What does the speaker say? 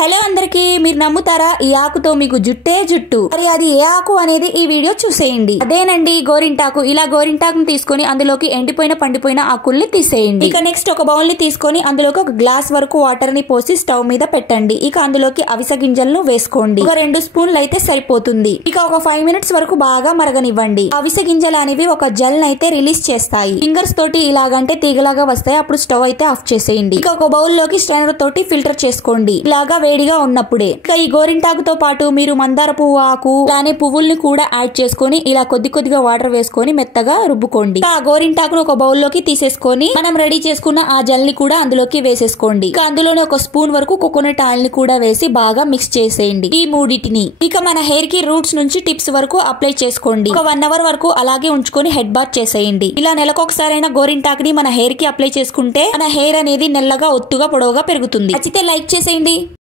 Hello అందరికి, మీరు నమ్ముతారా ఈ ఆకుతో మీకు జుట్టే జుట్టు? మరి అది ఏ ఆకు అనేది ఈ వీడియో చూసేయండి. అదేనండి గోరింటాకు. ఇలా గోరింటాకుని తీసుకొని అందులోకి ఎండిపోయిన పండిపోయిన ఆకుల్ని తీసేయండి. ఇక నెక్స్ట్ ఒక బౌల్ ని తీసుకొని అందులోకి ఒక గ్లాస్ వరకు వాటర్ ని పోసి స్టవ్ మీద పెట్టండి. ఇక అందులోకి అవిసె గింజలను వేసుకోండి. ఒక 2 స్పూన్లు అయితే సరిపోతుంది. ఇక ఒక 5 మినిట్స్ వరకు బాగా మరగనివ్వండి. అవిసె గింజలు అనేవి ఒక జెల్ అయితే రిలీజ్ చేస్తాయి. ఫింగర్స్ తోటి ఇలాగంటే తీగలాగా వస్తాయి. అప్పుడు స్టవ్ అయితే ఆఫ్ చేసేయండి. ఇక ఒక బౌల్ లోకి స్ట్రైనర్ తోటి ఫిల్టర్ చేసుకోండి. ఇలాగా వేడిగా ఉన్నప్పుడే. ఇక ఈ గోరింటాకుతో పాటు మీరు మందార పువ్వు ఆకు అలానే పువ్వుల్ని కూడా యాడ్ చేసుకొని ఇలా కొద్దిగా వాటర్ వేసుకొని మెత్తగా రుబ్బుకోండి. ఆ గోరింటాకును ఒక బౌల్ లోకి తీసేసుకొని మనం రెడీ చేసుకున్న ఆ జెల్ ని కూడా అందులోకి వేసేసుకోండి. ఇక అందులోనే ఒక స్పూన్ వరకు కోకోనట్ ఆయిల్ ని కూడా వేసి బాగా మిక్స్ చేసేయండి ఈ మూడిటిని. ఇక మన హెయిర్ కి రూట్స్ నుంచి టిప్స్ వరకు అప్లై చేసుకోండి. ఒక 1 అవర్ వరకు అలాగే ఉంచుకొని హెడ్ బాత్ చేసేయండి. ఇలా నెలకొకసారైనా గోరింటాకుని మన హెయిర్ కి అప్లై చేసుకుంటే మన హెయిర్ అనేది నెల్లగా ఒత్తుగా పొడవుగా పెరుగుతుంది. నచ్చితే లైక్ చేసేయండి.